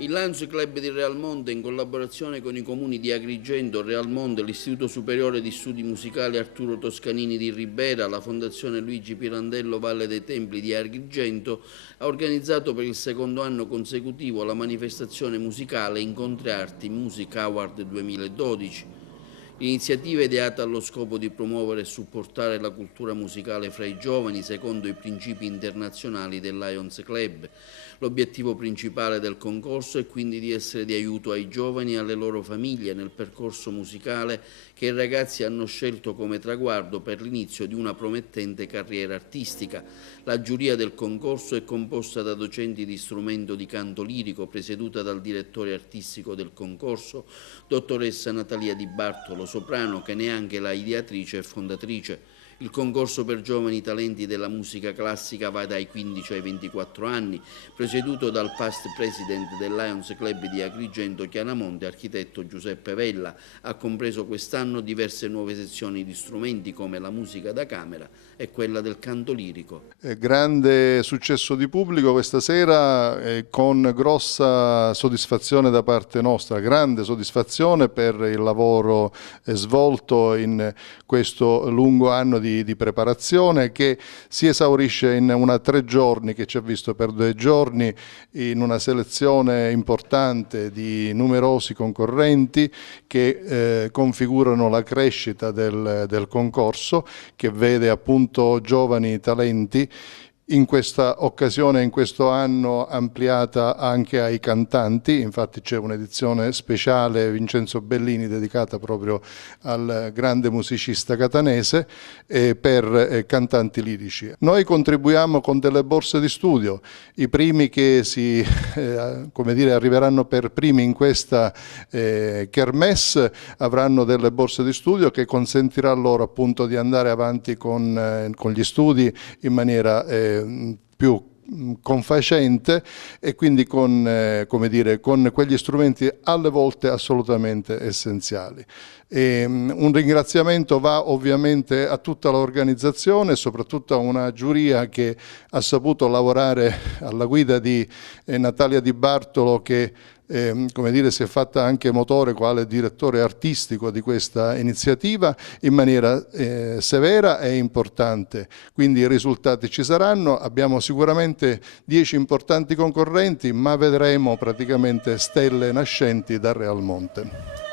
Il Lions Club di Realmonte, in collaborazione con i comuni di Agrigento, Realmonte, l'Istituto Superiore di Studi Musicali Arturo Toscanini di Ribera, la Fondazione Luigi Pirandello Valle dei Templi di Agrigento, ha organizzato per il secondo anno consecutivo la manifestazione musicale Incontri Arti Music Award 2012. L'iniziativa è ideata allo scopo di promuovere e supportare la cultura musicale fra i giovani secondo i principi internazionali del Lions Club. L'obiettivo principale del concorso è quindi di essere di aiuto ai giovani e alle loro famiglie nel percorso musicale che i ragazzi hanno scelto come traguardo per l'inizio di una promettente carriera artistica. La giuria del concorso è composta da docenti di strumento di canto lirico, presieduta dal direttore artistico del concorso, dottoressa Natalia Di Bartolo, soprano, che neanche la ideatrice e fondatrice. Il concorso per giovani talenti della musica classica va dai 15 ai 24 anni, presieduto dal past president del Lions Club di Agrigento Chiaramonte, architetto Giuseppe Vella. Ha compreso quest'anno diverse nuove sezioni di strumenti come la musica da camera e quella del canto lirico. Grande successo di pubblico questa sera, con grossa soddisfazione da parte nostra, grande soddisfazione per il lavoro svolto in questo lungo anno di preparazione, che si esaurisce in una 3 giorni che ci ha visto per 2 giorni in una selezione importante di numerosi concorrenti che configurano la crescita del concorso, che vede appunto giovani talenti. In questa occasione, in questo anno, ampliata anche ai cantanti, infatti c'è un'edizione speciale Vincenzo Bellini dedicata proprio al grande musicista catanese per cantanti lirici. Noi contribuiamo con delle borse di studio, i primi che arriveranno per primi in questa kermesse avranno delle borse di studio che consentirà loro appunto di andare avanti con gli studi in maniera più confacente e quindi con quegli strumenti alle volte assolutamente essenziali. Un ringraziamento va ovviamente a tutta l'organizzazione e soprattutto a una giuria che ha saputo lavorare alla guida di Natalia Di Bartolo, che si è fatta anche motore quale direttore artistico di questa iniziativa in maniera severa e importante. Quindi i risultati ci saranno, abbiamo sicuramente 10 importanti concorrenti, ma vedremo praticamente stelle nascenti da Realmonte.